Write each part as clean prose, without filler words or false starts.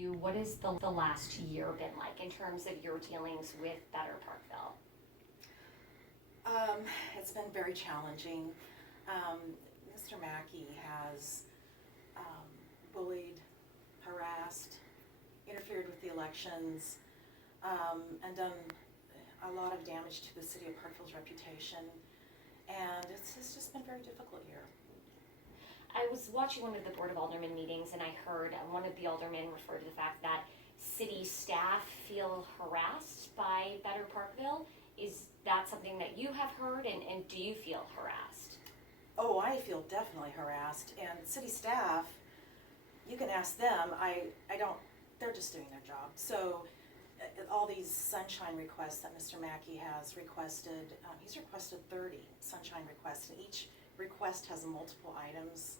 you, what has the last year been like in terms of your dealings with Better Parkville? It's been very challenging. Mr. Mackey has bullied, harassed, interfered with the elections, and done a lot of damage to the City of Parkville's reputation, and it's just been very difficult here. I was watching one of the Board of Aldermen meetings and I heard one of the aldermen refer to the fact that city staff feel harassed by Better Parkville. Is that something that you have heard, and do you feel harassed? Oh, I feel definitely harassed, and city staff, you can ask them, I don't, they're just doing their job. So all these sunshine requests that Mr. Mackey has requested, he's requested 30 sunshine requests, and each request has multiple items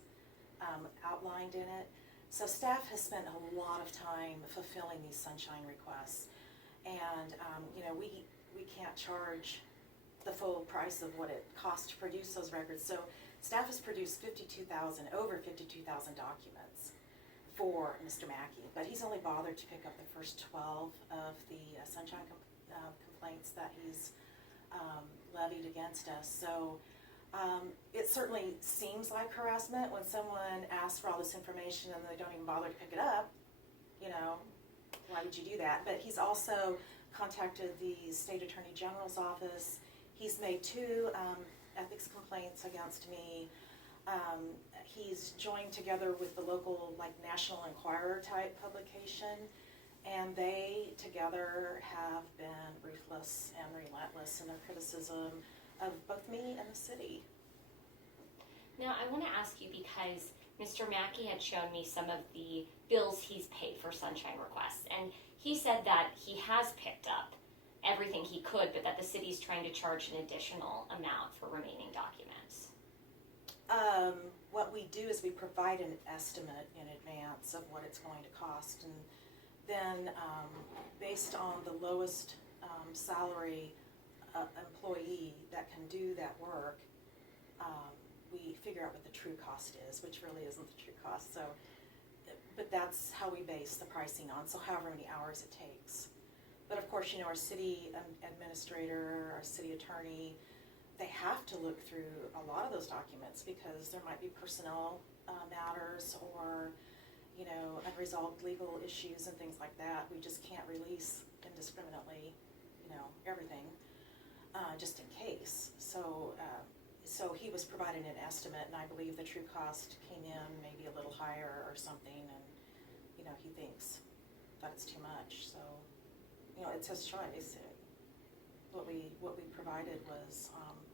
outlined in it. So staff has spent a lot of time fulfilling these sunshine requests, and we can't charge the full price of what it costs to produce those records. So staff has produced over 52,000 documents for Mr. Mackey, but he's only bothered to pick up the first 12 of the sunshine complaints that he's levied against us. So it certainly seems like harassment when someone asks for all this information and they don't even bother to pick it up. Why would you do that? But he's also contacted the State Attorney General's office. He's made 2 ethics complaints against me. He's joined together with the local National Enquirer type publication, and they together have been ruthless and relentless in their criticism of both me and the city. Now I want to ask you, because Mr. Mackey had shown me some of the bills he's paid for sunshine requests, and he said that he has picked up everything he could, but that the city's trying to charge an additional amount for remaining documents. What we do is we provide an estimate in advance of what it's going to cost, and then based on the lowest salary employee that can do that work, we figure out what the true cost is, which really isn't the true cost. So, but that's how we base the pricing on, so however many hours it takes. But of course, our city administrator, our city attorney, they have to look through a lot of those documents because there might be personnel matters or, unresolved legal issues and things like that. We just can't release indiscriminately, everything, just in case. So he was providing an estimate, and I believe the true cost came in maybe a little higher or something, and, he thinks that it's too much. So, it's his choice. What we provided was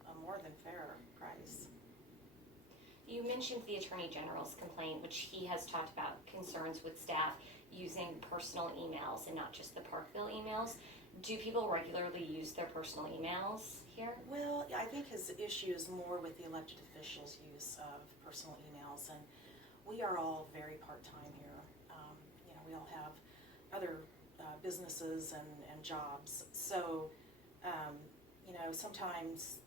a more than fair price. You mentioned the Attorney General's complaint, which he has talked about concerns with staff using personal emails and not just the Parkville emails. Do people regularly use their personal emails here? Well, I think his issue is more with the elected officials' use of personal emails, and we are all very part-time here. We all have other businesses and jobs, so sometimes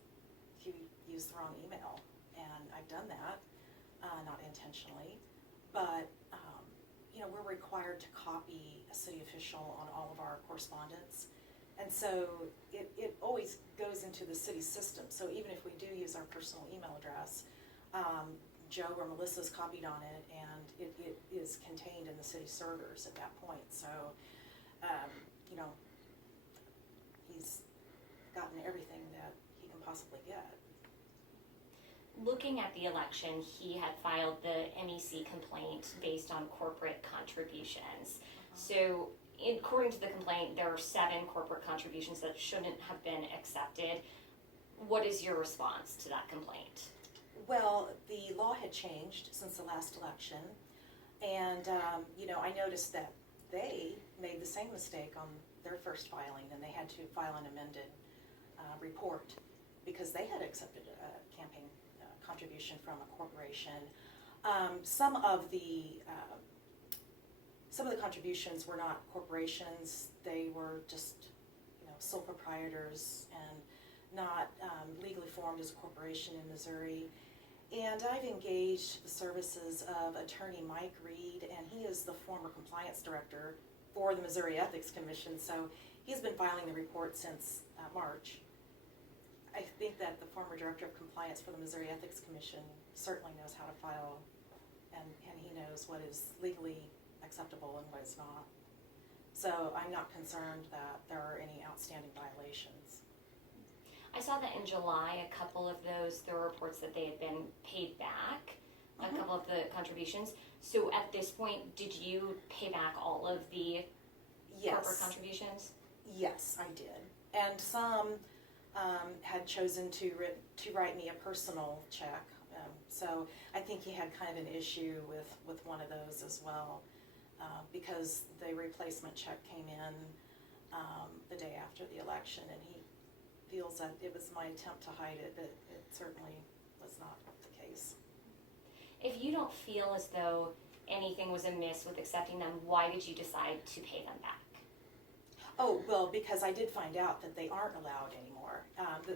you use the wrong email, and I've done that, not intentionally, but we're required to copy a city official on all of our correspondence, and so it always goes into the city system. So even if we do use our personal email address, Joe or Melissa's copied on it, and it is contained in the city servers at that point. So he's gotten everything that he can possibly get. Looking at the election, he had filed the MEC complaint based on corporate contributions. So according to the complaint, there are 7 corporate contributions that shouldn't have been accepted. What is your response to that complaint? Well, the law had changed since the last election, and I noticed that they made the same mistake on their first filing, and they had to file an amended report because they had accepted a campaign contribution from a corporation. Some of the contributions were not corporations; they were just sole proprietors and not legally formed as a corporation in Missouri. And I've engaged the services of attorney Mike Reid, and he is the former compliance director for the Missouri Ethics Commission, so he's been filing the report since March. I think that the former director of compliance for the Missouri Ethics Commission certainly knows how to file, and he knows what is legally acceptable and what is not. So I'm not concerned that there are any outstanding violations. I saw that in July, a couple of those, there were reports that they had been paid back, a couple of the contributions. So at this point, did you pay back all of the corporate contributions? Yes, I did. And some had chosen to write me a personal check. So I think he had kind of an issue with one of those as well, because the replacement check came in the day after the election, and he feels that it was my attempt to hide it, but it certainly was not the case. If you don't feel as though anything was amiss with accepting them, why did you decide to pay them back? Oh, well, because I did find out that they aren't allowed anymore.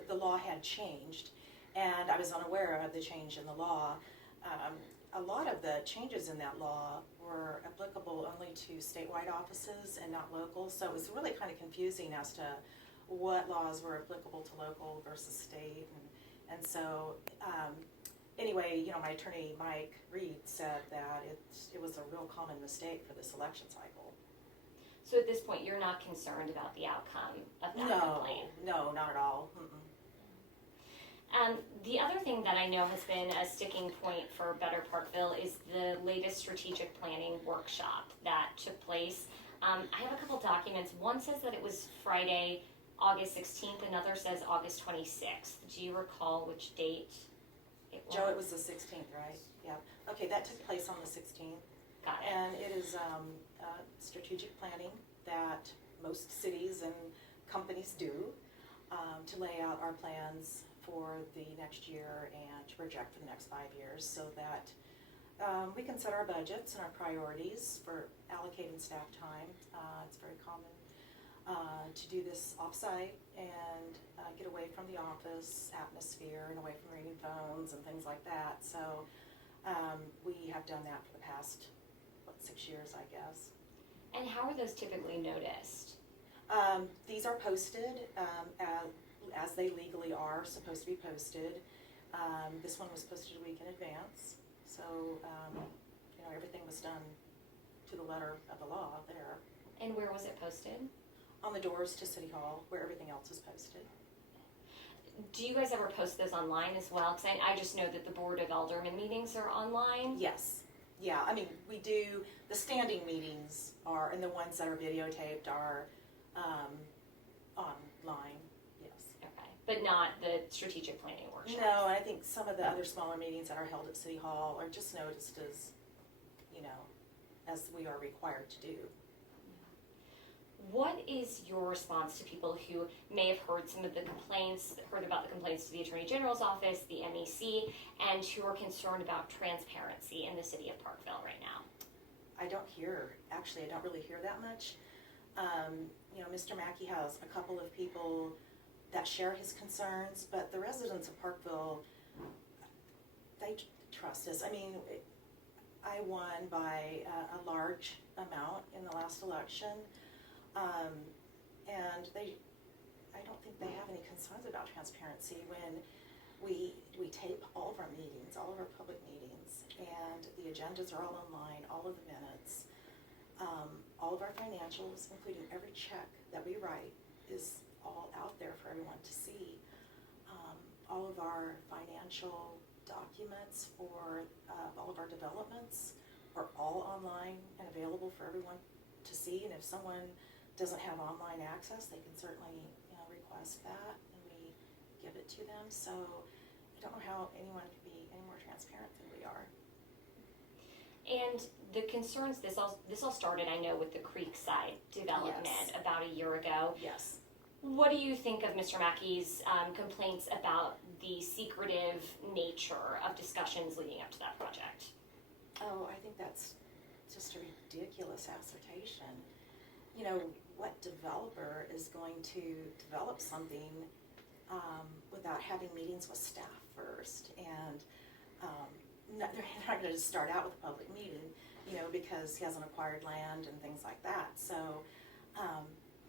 The law had changed, and I was unaware of the change in the law. A lot of the changes in that law were applicable only to statewide offices and not local, so it was really kind of confusing as to what laws were applicable to local versus state. And so, anyway, my attorney, Mike Reid, said that it was a real common mistake for this election cycle. So at this point, you're not concerned about the outcome of that complaint? No, not at all. The other thing that I know has been a sticking point for Better Parkville is the latest strategic planning workshop that took place. I have a couple documents. One says that it was Friday, August 16th. Another says August 26th. Do you recall which date it was? Joe, it was the 16th, right? Yeah. Okay, that took place on the 16th. Got it. And it is strategic planning that most cities and companies do to lay out our plans for the next year and to project for the next 5 years, so that we can set our budgets and our priorities for allocating staff time. It's very common to do this offsite and get away from the office atmosphere and away from ringing phones and things like that. So we have done that for the past 6 years, I guess. And how are those typically noticed? These are posted as they legally are supposed to be posted. This one was posted a week in advance, so everything was done to the letter of the law there. And where was it posted? On the doors to City Hall, where everything else is posted. Do you guys ever post those online as well? Because I just know that the Board of Aldermen meetings are online. Yes. Yeah, I mean, we do, the standing meetings are, and the ones that are videotaped are online, yes. Okay, but not the strategic planning workshops? No, I think some of the other smaller meetings that are held at City Hall are just noticed as, as we are required to do. What is your response to people who may have heard some of the complaints, heard about the complaints to the Attorney General's office, the MEC, and who are concerned about transparency in the City of Parkville right now? I don't really hear that much. Mr. Mackey has a couple of people that share his concerns, but the residents of Parkville, they trust us. I mean, I won by a large amount in the last election. And I don't think they have any concerns about transparency when we tape all of our meetings, all of our public meetings, and the agendas are all online, all of the minutes, all of our financials, including every check that we write, is all out there for everyone to see. All of our financial documents for all of our developments are all online and available for everyone to see, and if someone doesn't have online access, they can certainly request that, and we give it to them. So I don't know how anyone can be any more transparent than we are. And the concerns, this all started, I know, with the Creekside development about a year ago. Yes. What do you think of Mr. Mackey's complaints about the secretive nature of discussions leading up to that project? Oh, I think that's just a ridiculous assertion. What developer is going to develop something without having meetings with staff first? And they're not going to just start out with a public meeting, because he hasn't acquired land and things like that. So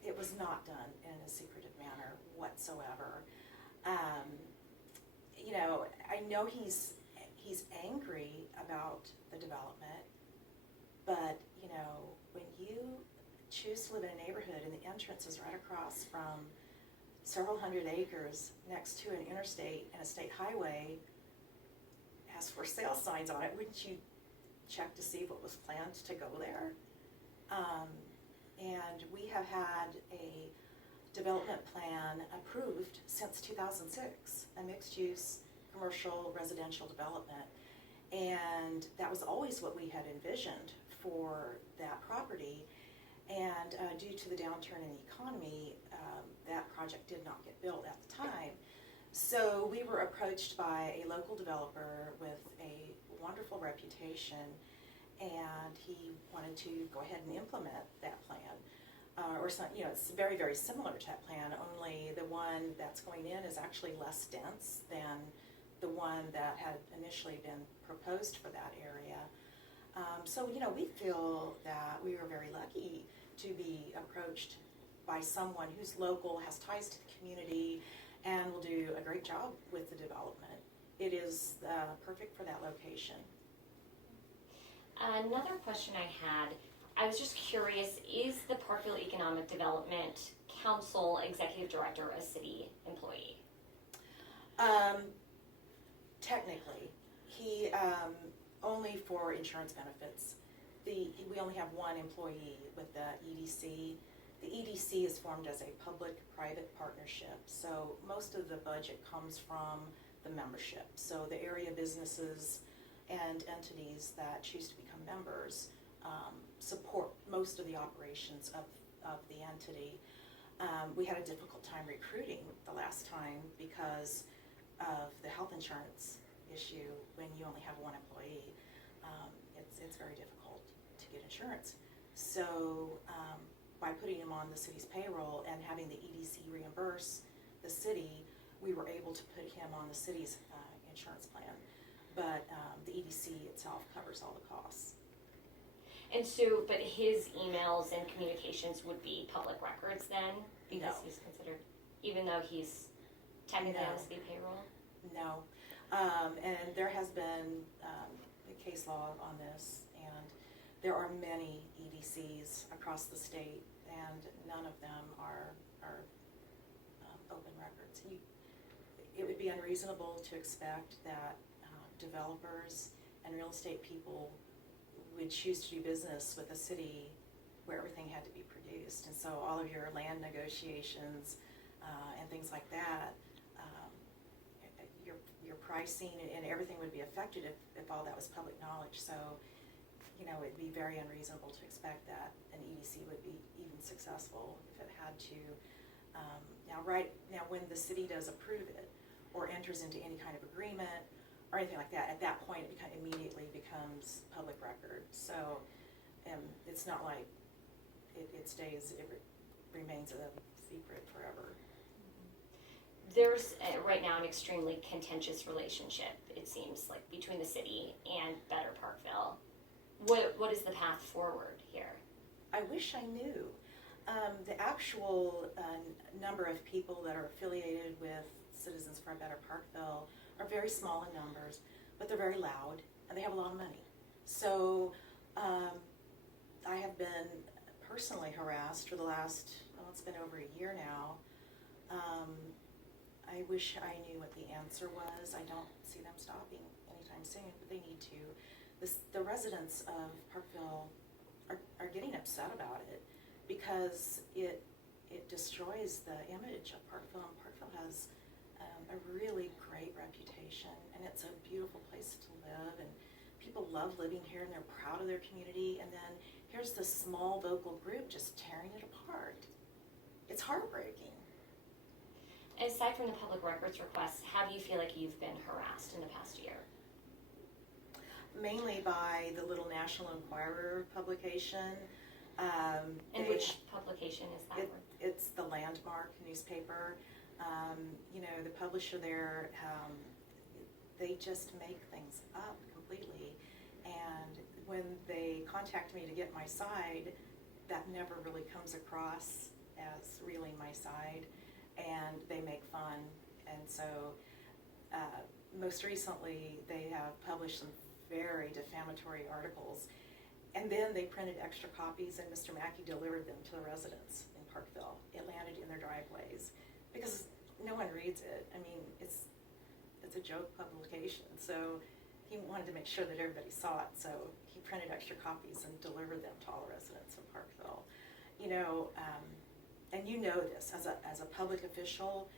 it was not done in a secretive manner whatsoever. I know he's angry about the development, but when you choose to live in a neighborhood and the entrance is right across from several hundred acres next to an interstate and a state highway, has for sale signs on it, wouldn't you check to see what was planned to go there? And we have had a development plan approved since 2006, a mixed-use commercial residential development. And that was always what we had envisioned for that property. And due to the downturn in the economy, that project did not get built at the time. So we were approached by a local developer with a wonderful reputation, and he wanted to go ahead and implement that plan. Or some, it's very, very similar to that plan, only the one that's going in is actually less dense than the one that had initially been proposed for that area. So, we feel that we were very lucky to be approached by someone who's local, has ties to the community, and will do a great job with the development. It is perfect for that location. Another question I had, I was just curious, is the Parkville Economic Development Council Executive Director a city employee? Technically, he only for insurance benefits. We only have one employee with the EDC. The EDC is formed as a public-private partnership, so most of the budget comes from the membership. So the area businesses and entities that choose to become members support most of the operations of the entity. We had a difficult time recruiting the last time because of the health insurance issue. When you only have one employee, it's very difficult to get insurance. So by putting him on the city's payroll and having the EDC reimburse the city, we were able to put him on the city's insurance plan. But the EDC itself covers all the costs. And so, but his emails and communications would be public records then? Because he's considered, even though he's technically on the city payroll? No. And there has been a case law on this, and there are many EDCs across the state, and none of them are open records. It would be unreasonable to expect that developers and real estate people would choose to do business with a city where everything had to be produced. And so all of your land negotiations and things like that, your pricing and everything would be affected if all that was public knowledge. So, it'd be very unreasonable to expect that an EDC would be even successful if it had to. Now when the city does approve it or enters into any kind of agreement or anything like that, at that point it immediately becomes public record. So it's not like it remains a secret forever. There's right now an extremely contentious relationship, it seems like, between the city and Better Parkville. What is the path forward here? I wish I knew. The actual number of people that are affiliated with Citizens for a Better Parkville are very small in numbers, but they're very loud and they have a lot of money. So I have been personally harassed for the last, it's been over a year now. I wish I knew what the answer was. I don't see them stopping anytime soon, but they need to. The residents of Parkville are getting upset about it because it destroys the image of Parkville, and Parkville has a really great reputation, and it's a beautiful place to live, and people love living here and they're proud of their community, and then here's this small vocal group just tearing it apart. It's heartbreaking. Aside from the public records requests, how do you feel like you've been harassed in the past year? Mainly by the little National Enquirer publication. And which publication is that? It's the Landmark newspaper. The publisher there, they just make things up completely. And when they contact me to get my side, that never really comes across as really my side, and they make fun. And so most recently they have published some very defamatory articles, and then they printed extra copies, and Mr. Mackey delivered them to the residents in Parkville. It landed in their driveways because no one reads it. I mean, it's a joke publication, so he wanted to make sure that everybody saw it, so he printed extra copies and delivered them to all residents in Parkville. You know, and you know this, as a public official,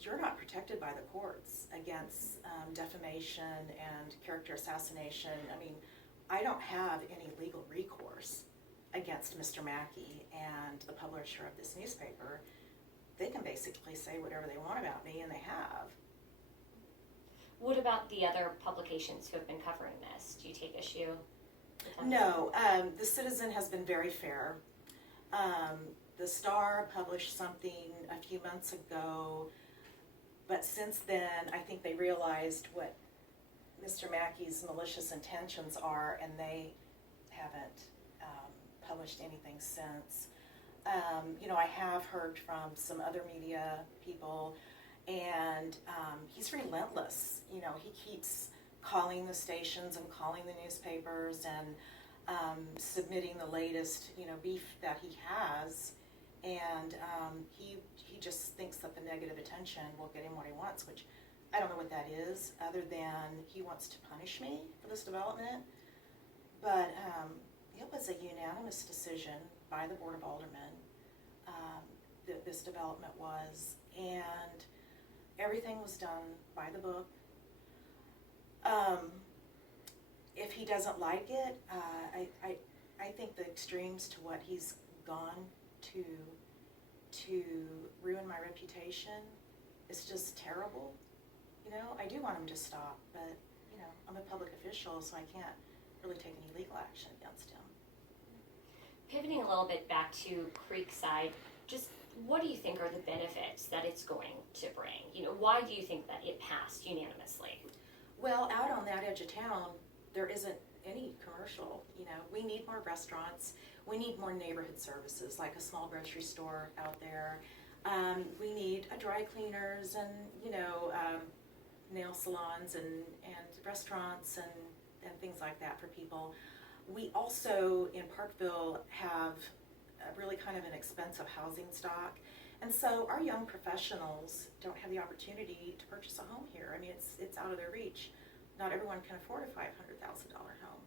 you're not protected by the courts against defamation and character assassination. I mean, I don't have any legal recourse against Mr. Mackey and the publisher of this newspaper. They can basically say whatever they want about me, and they have. What about the other publications who have been covering this? Do you take issue with them? No, the Citizen has been very fair. The Star published something a few months ago, but since then I think they realized what Mr. Mackey's malicious intentions are, and they haven't published anything since. You know, I have heard from some other media people, and he's relentless. You know, he keeps calling the stations and calling the newspapers and submitting the latest, you know, beef that he has, and he just thinks that the negative attention will get him what he wants, which I don't know what that is, other than he wants to punish me for this development. But it was a unanimous decision by the Board of Aldermen that this development was, and everything was done by the book. If he doesn't like it, I think the extremes to what he's gone to ruin my reputation is just terrible. You know, I do want him to stop, but, you know, I'm a public official, so I can't really take any legal action against him. Pivoting a little bit back to Creekside, just what do you think are the benefits that it's going to bring? You know, why do you think that it passed unanimously? Well, out on that edge of town, there isn't any commercial. You know, we need more restaurants. We need more neighborhood services, like a small grocery store out there. We need a dry cleaners and, you know, nail salons and restaurants and things like that for people. We also, in Parkville, have really kind of an expensive housing stock. And so our young professionals don't have the opportunity to purchase a home here. I mean, it's out of their reach. Not everyone can afford a $500,000 home.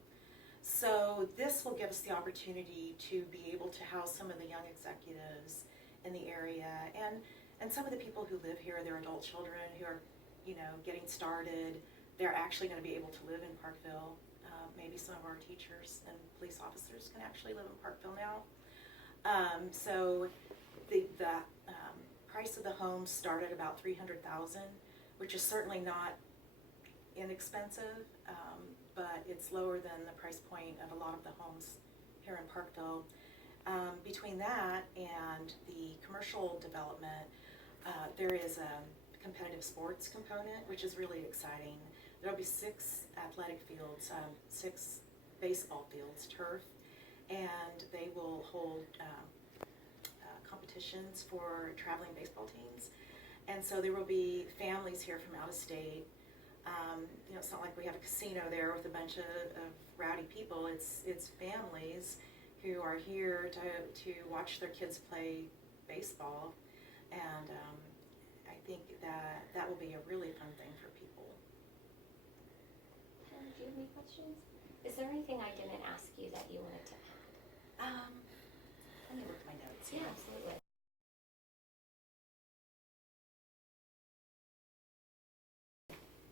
So this will give us the opportunity to be able to house some of the young executives in the area, and some of the people who live here, their adult children who are, you know, getting started. They're actually going to be able to live in Parkville. Maybe some of our teachers and police officers can actually live in Parkville now. So the price of the home started about $300,000, which is certainly not inexpensive, but it's lower than the price point of a lot of the homes here in Parkville. Between that and the commercial development, there is a competitive sports component, which is really exciting. There'll be 6 athletic fields, 6 baseball fields, turf, and they will hold competitions for traveling baseball teams. And so there will be families here from out of state. You know, it's not like we have a casino there with a bunch of rowdy people. It's families who are here to watch their kids play baseball, and I think that will be a really fun thing for people. Do you have any questions? Is there anything I didn't ask you that you wanted to add? Let me look at my notes here. Yeah, absolutely.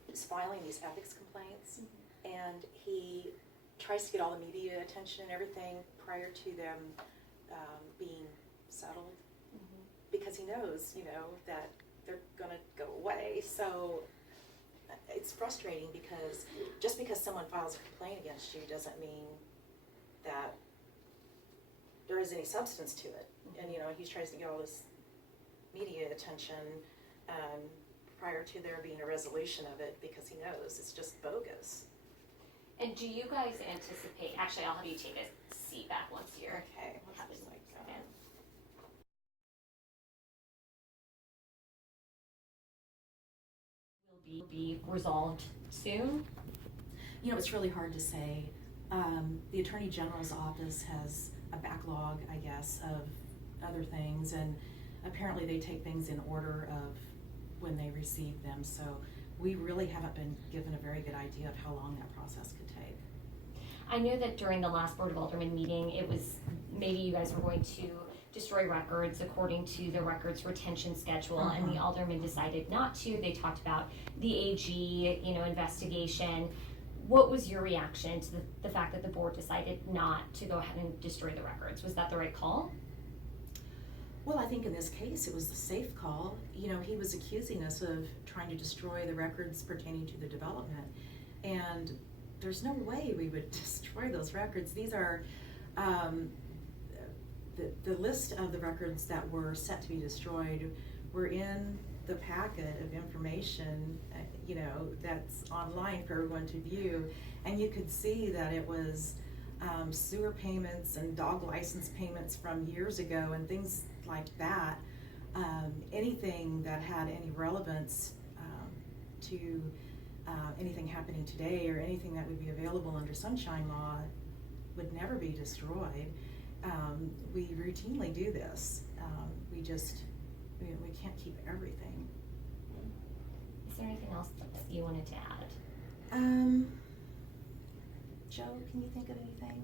He's filing these ethics complaints, and he tries to get all the media attention and everything prior to them being settled, because he knows, you know, that they're going to go away. So it's frustrating, because just because someone files a complaint against you doesn't mean that there is any substance to it. And, you know, he tries to get all this media attention prior to there being a resolution of it, because he knows it's just bogus. And do you guys anticipate, actually, I'll have you take a seat back once you're Okay. have this mic in. Will be resolved soon? You know, it's really hard to say. The Attorney General's office has a backlog, I guess, of other things, and apparently they take things in order of when they receive them, so we really haven't been given a very good idea of how long that process could take. I know that during the last Board of Aldermen meeting, it was maybe you guys were going to destroy records according to the records retention schedule, and the aldermen decided not to. They talked about the AG, investigation. What was your reaction to the fact that the board decided not to go ahead and destroy the records? Was that the right call? Well, I think in this case, it was the safe call. You know, he was accusing us of trying to destroy the records pertaining to the development, and there's no way we would destroy those records. These are, the list of the records that were set to be destroyed were in the packet of information, that's online for everyone to view, and you could see that it was sewer payments and dog license payments from years ago and things like that. Anything that had any relevance to anything happening today or anything that would be available under Sunshine Law would never be destroyed. We routinely do this. We can't keep everything. Is there anything else that you wanted to add? Joe, can you think of anything?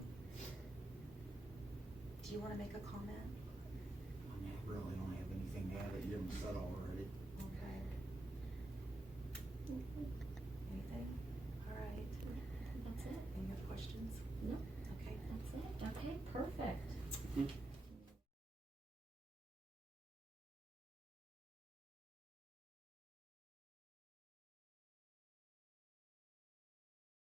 Do you want to make a comment? I mean, I really don't have anything to add. You haven't said all